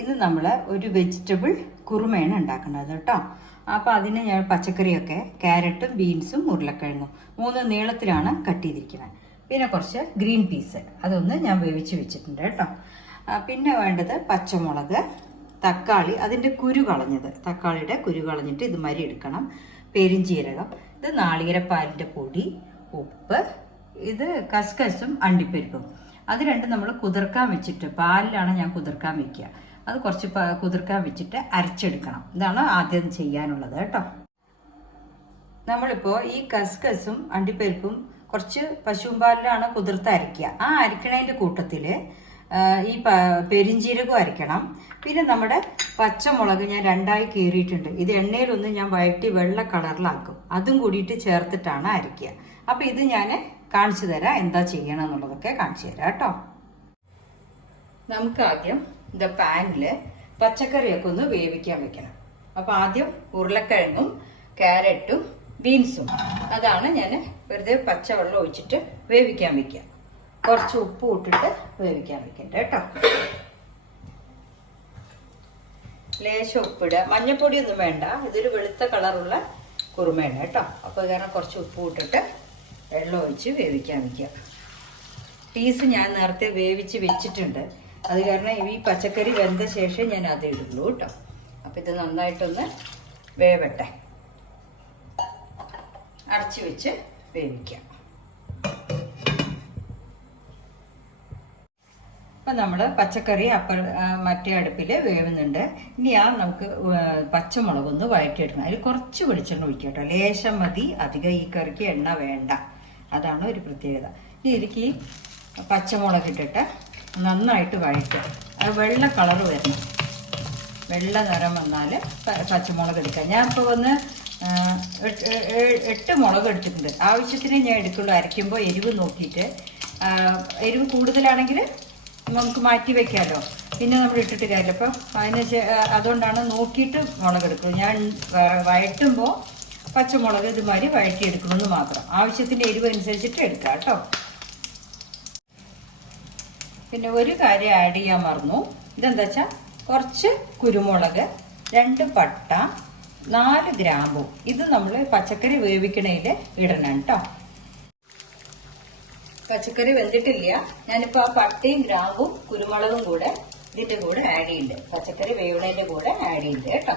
ഇത് നമ്മൾ ഒരു വെജിറ്റബിൾ കുറുമയാണ് ഉണ്ടാക്കുന്നത് കേട്ടോ. അപ്പോൾ അതിന് ഞാൻ പച്ചക്കറിയൊക്കെ ക്യാരറ്റും ബീൻസും ഉരുളക്കിഴങ്ങും മൂന്ന് നീളത്തിലാണ് കട്ട് ചെയ്തിരിക്കുന്നത്. പിന്നെ കുറച്ച് ഗ്രീൻ പീസ് അതൊന്ന് ഞാൻ വേവിച്ച് വെച്ചിട്ടുണ്ട് കേട്ടോ. പിന്നെ വേണ്ടത് പച്ചമുളക് തക്കാളി അതിന്റെ കുരു കളഞ്ഞത്. തക്കാളിയുടെ കുരു കളഞ്ഞിട്ട് ഇതുമാതിരി എടുക്കണം. പെരിഞ്ചീരകം ഇത് നാളികേരപ്പാലിന്റെ പൊടി ഉപ്പ് ഇത് കസ്കസും അണ്ടിപ്പരിപ്പും. അത് രണ്ടും നമ്മൾ കുതിർക്കാൻ വെച്ചിട്ട് പാലിലാണ് ഞാൻ കുതിർക്കാൻ വെക്കുക. അത് കുറച്ച് കുതിർക്കാൻ വെച്ചിട്ട് അരച്ചെടുക്കണം. ഇതാണ് ആദ്യം ചെയ്യാനുള്ളത് കേട്ടോ. നമ്മളിപ്പോൾ ഈ കസ്കസും അണ്ടിപ്പരിപ്പും കുറച്ച് പശുമ്പാലിലാണ് കുതിർത്ത് അരയ്ക്കുക. ആ അരക്കണതിന്റെ കൂട്ടത്തിൽ ഈ പ- പെരിഞ്ജീരകം അരയ്ക്കണം. പിന്നെ നമ്മുടെ പച്ചമുളക് ഞാൻ രണ്ടായി കീറിയിട്ടുണ്ട്. ഇത് എണ്ണയിലൊന്ന് ഞാൻ വഴറ്റി വെള്ള കളറിലാക്കും. അതും കൂടിയിട്ട് ചേർത്തിട്ടാണ് അരയ്ക്കുക. അപ്പോൾ ഇത് ഞാൻ കാണിച്ചു തരാം എന്താ ചെയ്യണം എന്നുള്ളതൊക്കെ കാണിച്ചു തരാം കേട്ടോ. നമുക്ക് ആദ്യം ഇത് പാനിൽ പച്ചക്കറിയൊക്കെ ഒന്ന് വേവിക്കാൻ വെക്കണം. അപ്പോൾ ആദ്യം ഉരുളക്കിഴങ്ങും ക്യാരറ്റും ബീൻസും. അതാണ് ഞാൻ വെറുതെ പച്ചവെള്ളം ഒഴിച്ചിട്ട് വേവിക്കാൻ വെക്കുക. കുറച്ച് ഉപ്പ് ഇട്ടിട്ട് വേവിക്കാൻ വെക്കണ്ട കേട്ടോ. ലേശം ഉപ്പിടുക മഞ്ഞപ്പൊടി ഒന്നും വേണ്ട. ഇതൊരു വെളുത്ത കളറുള്ള കുറുമയാണ് കേട്ടോ. അപ്പോൾ കാരണം കുറച്ച് ഉപ്പ് ഇട്ടിട്ട് വെള്ളം ഒഴിച്ച് വേവിക്കാൻ വെക്കുക. പീസ് ഞാൻ നേരത്തെ വേവിച്ച് വെച്ചിട്ടുണ്ട്. അത് കാരണം ഈ പച്ചക്കറി വെന്ത ശേഷം ഞാൻ അത് ഇടുള്ളൂ കേട്ടോ. അപ്പം ഇത് നന്നായിട്ടൊന്ന് വേവട്ടെ. അടച്ചു വെച്ച് വേവിക്കാം. അപ്പം നമ്മൾ പച്ചക്കറി അപ്പർ മറ്റേ അടുപ്പിൽ വേവുന്നുണ്ട്. ഇനി ആ നമുക്ക് പച്ചമുളകൊന്ന് വഴറ്റിയെടുക്കണം. അതിൽ കുറച്ച് വെളിച്ചെണ്ണ ഒഴിക്കുക കേട്ടോ. ലേശം മതി. അധികം ഈ കറിക്ക് എണ്ണ വേണ്ട. അതാണ് ഒരു പ്രത്യേകത. ഇനി ഇതിലേക്ക് പച്ചമുളക് ഇട്ടിട്ട് നന്നായിട്ട് വഴറ്റുക. അത് വെള്ള കളർ വരണം. വെള്ള നിറം വന്നാൽ പച്ചമുളക് എടുക്കുക. ഞാൻ ഇപ്പോൾ വന്ന് എട്ട് മുളക് എടുത്തിട്ടുണ്ട്. ആവശ്യത്തിന് ഞാൻ എടുക്കുള്ളൂ. അരയ്ക്കുമ്പോൾ എരിവ് നോക്കിയിട്ട്. എരിവ് കൂടുതലാണെങ്കിൽ നമുക്ക് മാറ്റി വെക്കാമല്ലോ പിന്നെ നമ്മൾ ഇട്ടിട്ട് കാര്യമില്ല. അപ്പം അതിന് അതുകൊണ്ടാണ് നോക്കിയിട്ട് മുളക് എടുക്കുക ഞാൻ വഴറ്റുമ്പോൾ പച്ചമുളക് ഇതുമാതിരി വഴറ്റിയെടുക്കണമെന്ന് മാത്രം. ആവശ്യത്തിന്റെ എരിവ് അനുസരിച്ചിട്ട് എടുക്കാം കേട്ടോ. പിന്നെ ഒരു കാര്യം ആഡ് ചെയ്യാൻ മറന്നു. ഇതെന്താ വെച്ചാൽ കുറച്ച് കുരുമുളക് രണ്ട് പട്ട നാല് ഗ്രാമ്പു. ഇത് നമ്മൾ പച്ചക്കറി വേവിക്കണേൽ ഇടണം കേട്ടോ പച്ചക്കറി വെന്തിട്ടില്ല. ഞാനിപ്പോൾ ആ പട്ടയും ഗ്രാമ്പും കുരുമുളകും കൂടെ ഇതിന്റെ കൂടെ ആഡ് ചെയ്യുന്നുണ്ട് പച്ചക്കറി വേവണേന്റെ കൂടെ ആഡ് ചെയ്യുന്നുണ്ട് കേട്ടോ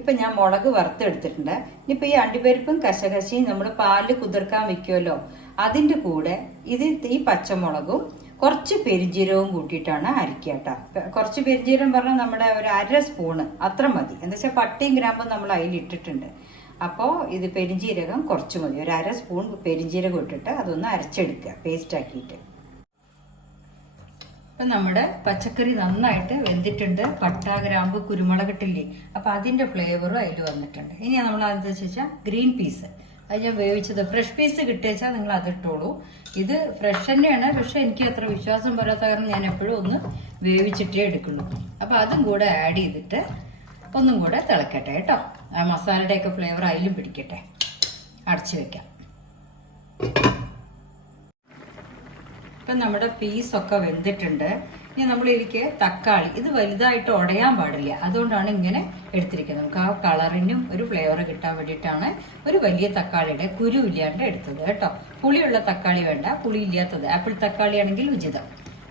ഇപ്പൊ ഞാൻ മുളക് വറുത്തെടുത്തിട്ടുണ്ട്. ഇനിയിപ്പോ ഈ അണ്ടിപ്പരിപ്പും കശകശയും നമ്മൾ പാലിൽ കുതിർക്കാൻ വെക്കുമല്ലോ അതിന്റെ കൂടെ ഇത് ഈ പച്ചമുളകും കുറച്ച് പെരിഞ്ചീരവും കൂട്ടിയിട്ടാണ് അരിക്കുക കേട്ടോ കുറച്ച് പെരിഞ്ചീരം പറഞ്ഞാൽ നമ്മുടെ ഒരു അര സ്പൂണ് അത്ര മതി. എന്താ വെച്ചാൽ പട്ടയും ഗ്രാമ്പും നമ്മൾ അതിലിട്ടിട്ടുണ്ട് അപ്പോൾ ഇത് പെരിഞ്ചീരകം കുറച്ച് മതി. ഒരു അര സ്പൂൺ പെരിഞ്ചീരകം ഇട്ടിട്ട് അതൊന്ന് അരച്ചെടുക്കുക പേസ്റ്റ് ആക്കിയിട്ട്. ഇപ്പം നമ്മുടെ പച്ചക്കറി നന്നായിട്ട് വെന്തിട്ടുണ്ട്. പട്ട ഗ്രാമ്പ് കുരുമുളക് ഇട്ടില്ലേ? അപ്പം അതിന്റെ ഫ്ലേവറും അതിൽ വന്നിട്ടുണ്ട്. ഇനി നമ്മൾ എന്താ വെച്ചാൽ ഗ്രീൻ പീസ്. അത് ഞാൻ വേവിച്ചത് ഫ്രഷ് പീസ് കിട്ടിയച്ചാൽ നിങ്ങൾ അതിട്ടോളൂ ഇത് ഫ്രഷ് തന്നെയാണ്. പക്ഷെ എനിക്ക് അത്ര വിശ്വാസം വരാത്ത കാരണം ഞാൻ എപ്പോഴും ഒന്ന് വേവിച്ചിട്ടേ എടുക്കുള്ളൂ. അപ്പം അതും കൂടെ ആഡ് ചെയ്തിട്ട് ഒന്നും കൂടെ തിളക്കട്ടെ കേട്ടോ. ആ മസാലയുടെയൊക്കെ ഫ്ലേവർ അതിലും പിടിക്കട്ടെ. അടച്ചു വെക്കാം. ഇപ്പം നമ്മുടെ പീസൊക്കെ വെന്തിട്ടുണ്ട്. ഇനി നമ്മൾ ഇതിലേക്ക് തക്കാളി. ഇത് വലുതായിട്ട് ഉടയാൻ പാടില്ല. അതുകൊണ്ടാണ് ഇങ്ങനെ എടുത്തിരിക്കുന്നത്. നമുക്ക് ആ കളറിനും ഒരു ഫ്ലേവർ കിട്ടാൻ വേണ്ടിയിട്ടാണ് ഒരു വലിയ തക്കാളിയുടെ കുരു ഇല്ലാണ്ട് എടുത്തത് കേട്ടോ. പുളിയുള്ള തക്കാളി വേണ്ട. പുളി ഇല്ലാത്തത്. ആപ്പിൾ തക്കാളി ആണെങ്കിൽ ഉചിതം.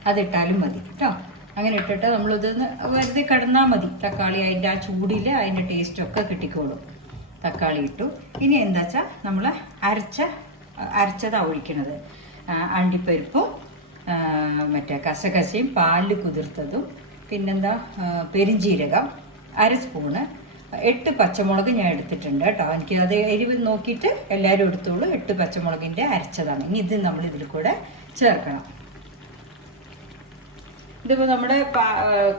അതിട്ടാലും മതി കേട്ടോ. അങ്ങനെ ഇട്ടിട്ട് നമ്മളിതൊന്ന് വെറുതെ കിടന്നാൽ മതി. തക്കാളി അതിന്റെ ആ ചൂടിൽ അതിന്റെ ടേസ്റ്റൊക്കെ കിട്ടിക്കോളും. തക്കാളി ഇട്ടു. ഇനി എന്താ വെച്ചാൽ നമ്മൾ അരച്ച അരച്ചതാണ് ഒഴിക്കണത്. അണ്ടിപ്പരിപ്പും മറ്റേ കസകസയും പാലിൽ കുതിർത്തതും പിന്നെന്താ പെരിഞ്ജീരകം അര സ്പൂണ് എട്ട് പച്ചമുളക് ഞാൻ എടുത്തിട്ടുണ്ട് കേട്ടോ. എനിക്ക് അത് എരിവ് നോക്കിയിട്ട് എല്ലാവരും എടുത്തോളൂ. എട്ട് പച്ചമുളകിന്റെ അരച്ചതാണ്. ഇനി ഇത് നമ്മൾ ഇതിൽ കൂടെ ചേർക്കണം. ഇതിപ്പോൾ നമ്മുടെ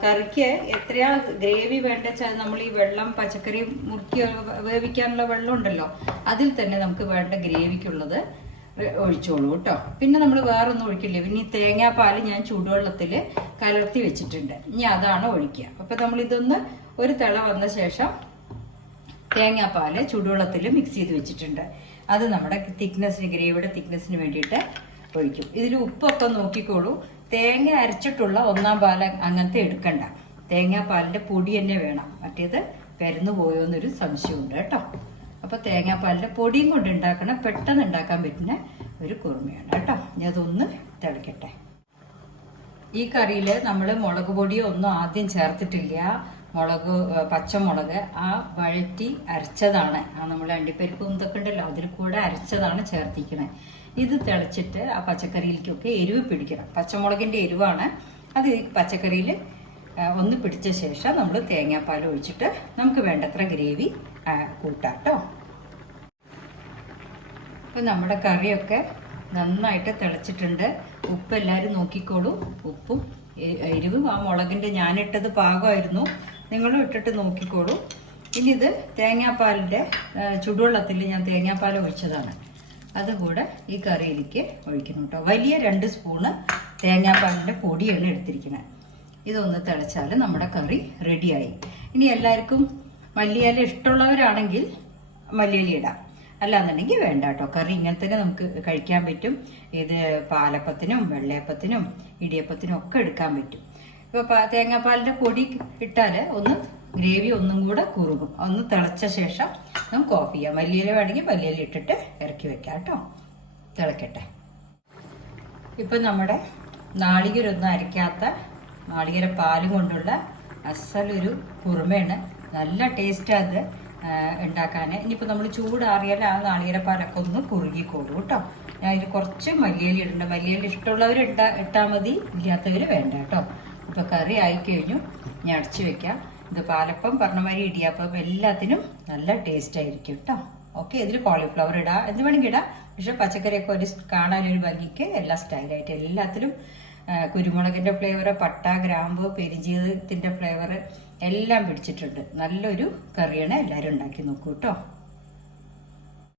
കറിക്ക് എത്രയാ ഗ്രേവി വേണ്ട വെച്ചാൽ നമ്മൾ ഈ വെള്ളം പച്ചക്കറി മുറുക്കി വേവിക്കാനുള്ള വെള്ളം ഉണ്ടല്ലോ. അതിൽ തന്നെ നമുക്ക് വേണ്ട ഗ്രേവിക്കുള്ളത് ഒഴിച്ചോളൂ കേട്ടോ. പിന്നെ നമ്മൾ വേറെ ഒന്നും ഒഴിക്കില്ല? പിന്നെ ഈ തേങ്ങാപ്പാൽ ഞാൻ ചൂടുവെള്ളത്തിൽ കലർത്തി വെച്ചിട്ടുണ്ട്. ഇനി അതാണ് ഒഴിക്കുക. അപ്പം നമ്മൾ ഇതൊന്ന് ഒരു തിള വന്ന ശേഷം തേങ്ങാപ്പാൽ ചൂടുവെള്ളത്തിൽ മിക്സ് ചെയ്ത് വെച്ചിട്ടുണ്ട്. അത് നമ്മുടെ തിക്നെസ്സിന് ഗ്രേവിയുടെ തിക്നെസ്സിന് വേണ്ടിയിട്ട് ഒഴിക്കും. ഇതിൽ ഉപ്പൊക്കെ നോക്കിക്കോളൂ. തേങ്ങ അരച്ചിട്ടുള്ള ഒന്നാം പാൽ അങ്ങനത്തെ എടുക്കണ്ട. തേങ്ങാപ്പാലിന്റെ പൊടി തന്നെ വേണം. മറ്റേത് പെരന്നു പോയോ എന്നൊരു സംശയമുണ്ട് കേട്ടോ. അപ്പൊ തേങ്ങാപ്പാലിന്റെ പൊടിയും കൊണ്ട് ഉണ്ടാക്കണ. പെട്ടെന്ന് ഉണ്ടാക്കാൻ പറ്റുന്ന ഒരു കുറുമയാണ് കേട്ടോ. ഞാൻ അതൊന്ന് തിളക്കട്ടെ. ഈ കറിയിൽ നമ്മൾ മുളക് പൊടിയോ ഒന്നും ആദ്യം ചേർത്തിട്ടില്ല. മുളക് പച്ചമുളക് ആ വഴറ്റി അരച്ചതാണ്. ആ നമ്മൾ അണ്ടിപ്പരിപ്പ് ഇതൊക്കെ ഉണ്ടല്ലോ അതിൽ കൂടെ അരച്ചതാണ് ചേർത്തിക്കണേ ഇത് തിളച്ചിട്ട് ആ പച്ചക്കറിയിലേക്കൊക്കെ എരിവ് പിടിക്കണം. പച്ചമുളകിന്റെ എരിവാണ്. അത് പച്ചക്കറിയിൽ ഒന്ന് പിടിച്ച ശേഷം നമ്മൾ തേങ്ങാപ്പാൽ ഒഴിച്ചിട്ട് നമുക്ക് വേണ്ടത്ര ഗ്രേവി കൂട്ടാം കേട്ടോ. ഇപ്പൊ നമ്മുടെ കറിയൊക്കെ നന്നായിട്ട് തിളച്ചിട്ടുണ്ട്. ഉപ്പ് എല്ലാവരും നോക്കിക്കോളൂ. ഉപ്പും എരിവും ആ മുളകിന്റെ ഞാനിട്ടത് പാകമായിരുന്നു. നിങ്ങളും ഇട്ടിട്ട് നോക്കിക്കോളൂ. ഇനി ഇത് തേങ്ങാപ്പാലിന്റെ ചുടുവെള്ളത്തിൽ ഞാൻ തേങ്ങാപ്പാൽ ഒഴിച്ചതാണ്. അതുകൂടെ ഈ കറിയിലേക്ക് ഒഴിക്കണം കേട്ടോ. വലിയ രണ്ട് സ്പൂണ് തേങ്ങാപ്പാലിന്റെ പൊടിയാണ് എടുത്തിരിക്കുന്നത്. ഇതൊന്ന് തിളച്ചാൽ നമ്മുടെ കറി റെഡിയായി. ഇനി എല്ലാവർക്കും മല്ലിയില ഇഷ്ടമുള്ളവരാണെങ്കിൽ മല്ലിയില ഇടാം. അല്ലാന്നുണ്ടെങ്കിൽ വേണ്ട കേട്ടോ. കറി ഇങ്ങനെ തന്നെ നമുക്ക് കഴിക്കാൻ പറ്റും. ഇത് പാലപ്പത്തിനും വെള്ളയപ്പത്തിനും ഇടിയപ്പത്തിനും ഒക്കെ എടുക്കാൻ പറ്റും. ഇപ്പോൾ തേങ്ങാപ്പാലിന്റെ പൊടി ഇട്ടാൽ ഒന്ന് ഗ്രേവി ഒന്നും കൂടെ കുറുകും. ഒന്ന് തിളച്ച ശേഷം നമുക്ക് ഓഫ് ചെയ്യാം. മല്ലിയില വേണമെങ്കിൽ മല്ലിയില ഇട്ടിട്ട് ഇറക്കി വെക്കാം കേട്ടോ. തിളക്കട്ടെ. ഇപ്പം നമ്മുടെ നാളികേരൊന്നും അരയ്ക്കാത്ത നാളികര പാലും കൊണ്ടുള്ള അസലൊരു കുറുമയാണ്. നല്ല ടേസ്റ്റ് അത്. ഉണ്ടാക്കാൻ ഇനിയിപ്പോൾ നമ്മൾ ചൂടാറിയാൽ ആ നാളികേരപ്പാലൊക്കെ ഒന്ന് കുറുകിക്കോളൂ കേട്ടോ. ഞാൻ ഇതിൽ കുറച്ച് മല്ലിയില ഇടണ്ട. മല്ലിയില ഇഷ്ടമുള്ളവർ ഇട്ടാ ഇട്ടാൽ മതി. ഇല്ലാത്തവർ വേണ്ട കേട്ടോ. ഇപ്പോൾ കറി ആയി കഴിഞ്ഞു. ഞാൻ അടച്ചു വെക്കാം. ഇത് പാലപ്പം പറഞ്ഞമാതിരി ഇടിയപ്പം എല്ലാത്തിനും നല്ല ടേസ്റ്റ് ആയിരിക്കും കേട്ടോ. ഓക്കെ ഇതിൽ കോളിഫ്ലവർ ഇടാം. എന്ത് വേണമെങ്കിൽ ഇടാം. പക്ഷെ പച്ചക്കറിയൊക്കെ ഒരു കാണാനൊരു ഭംഗിക്ക് എല്ലാ സ്റ്റൈലായിട്ട് എല്ലാത്തിലും ആ, കുരുമുളകിന്റെ ഫ്ലേവർ പട്ട ഗ്രാമ്പ് പെരിഞ്ജീരകത്തിന്റെ ഫ്ലേവർ എല്ലാം പിടിച്ചിട്ടുണ്ട്. നല്ലൊരു കറിയാണ് എല്ലാവരും ഉണ്ടാക്കി നോക്കൂ കേട്ടോ